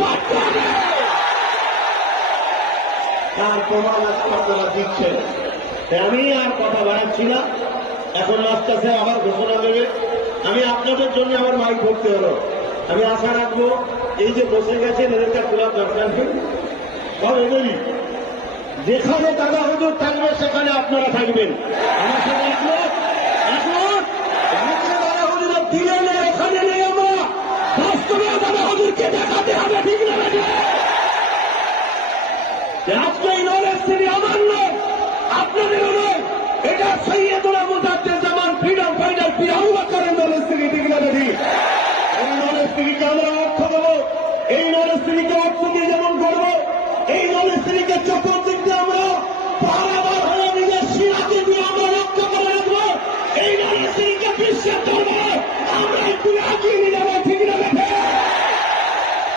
পারতে হবে। তার প্রমাণ আপনারা দিচ্ছেন। আমি আর কথা বাড়াচ্ছি না, এখন আস্তে আস্তে আবার ঘোষণা দেবে। আমি আপনাদের জন্য আমার মাইক ধরতে হলো। আমি আশা রাখবো এই যে বসে গেছেন এদেরটা তোলার দরকার নেই, সব এদেরই। যেখানে দাদা হুজুর থাকবে সেখানে আপনারা থাকবেন। আমার সাথে একমত। দাদা হুজুরের দিলে নেই, ওখানে নেই। আমরা বাস্তবে দাদা হুজুরকে দেখাতে হবে, ঠিক না? আজকে এই নলেজ তিনি আমার নয়, আপনাদেরও নয়। এটা সৈয়দুল মুজাদ্দেদ ফ্রিডম ফাইটার পীর আবু বকরের নলেজ তিনি, ঠিক না? এই নলেজ তিনিকে আমরা অর্থ দেবো, এই নলেজ তিনিকে অর্থ দিয়ে যেমন করবো, এই নলেজ তিনিকে চতুর্দিক দিয়ে আমরা পাহারা